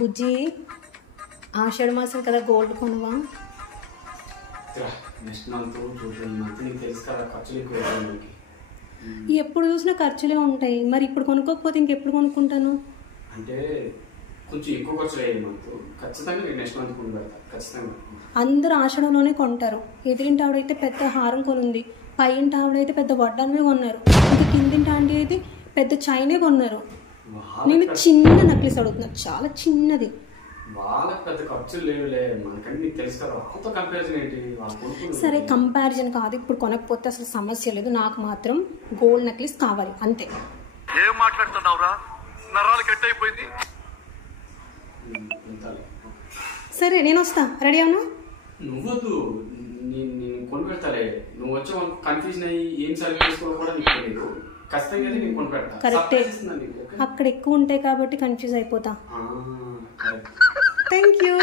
బుజ్జి ఆషాఢ మాసం కదా gold కొనవా? Next month 2 month నీకు తెలుసు కదా ఖర్చులు ఎక్కువ. ఎప్పుడు చూసినా ఖర్చులే ఉంటాయి. మరి ఇప్పుడు కొనుక్కోకపోతే ఇంకెప్పుడు కొనుక్కుంటాను? అంటే కొంచెం ఎక్కువ ఖర్చులు అయ్యే మంత్ ఖచ్చితంగా నేను నెక్స్ట్ మంత్ కొని పెడతా ఖచ్చితంగా. అందరూ ఆషాఢంలోనే కొంటారు. ఎదురింటి ఆవిడైతే పెద్ద హారం కొనుంది, పై ఇంటి ఆవిడైతే పెద్ద వడ్డానమే కొన్నారు, ఇంకా కిందింటి ఆంటీ అయితే పెద్ద చైనే కొన్నారు. నేను చిన్న నక్లెస్ అడుగుతున్నా, చాలా చిన్నది. వాళ్ళకి పెద్ద ఖర్చులు లేవులే, మనకంటే నీకు తెలుసు కదా. వాళ్ళతో కంపారిజన్ ఏంటి? సరే కంపారిజన్ కాదు, ఇప్పుడు కొనకపోతే అసలు సమస్య లేదు. నాకు మాత్రం గోల్డ్ నెక్లెస్ కావాలి అంతే. ఏం మాట్లాడుతున్నావురా? నరాలు కట్ అయిపోయింది. సరే నేను వస్తా, రెడీ అవునా? నువ్వద్దు, నేను కొని పెడతాలే. నువ్వు వచ్చే కన్ఫ్యూజన్ అయ్యి ఏం సర్వీస్ చేసుకోవాలో కూడా నీకు తెలియదు. ఖచ్చితంగా నేను కొని పెడతా. కరెక్టే, అక్కడ ఎక్కువ ఉంటాయి కాబట్టి కన్ఫ్యూజ్ అయిపోతా. Thank you.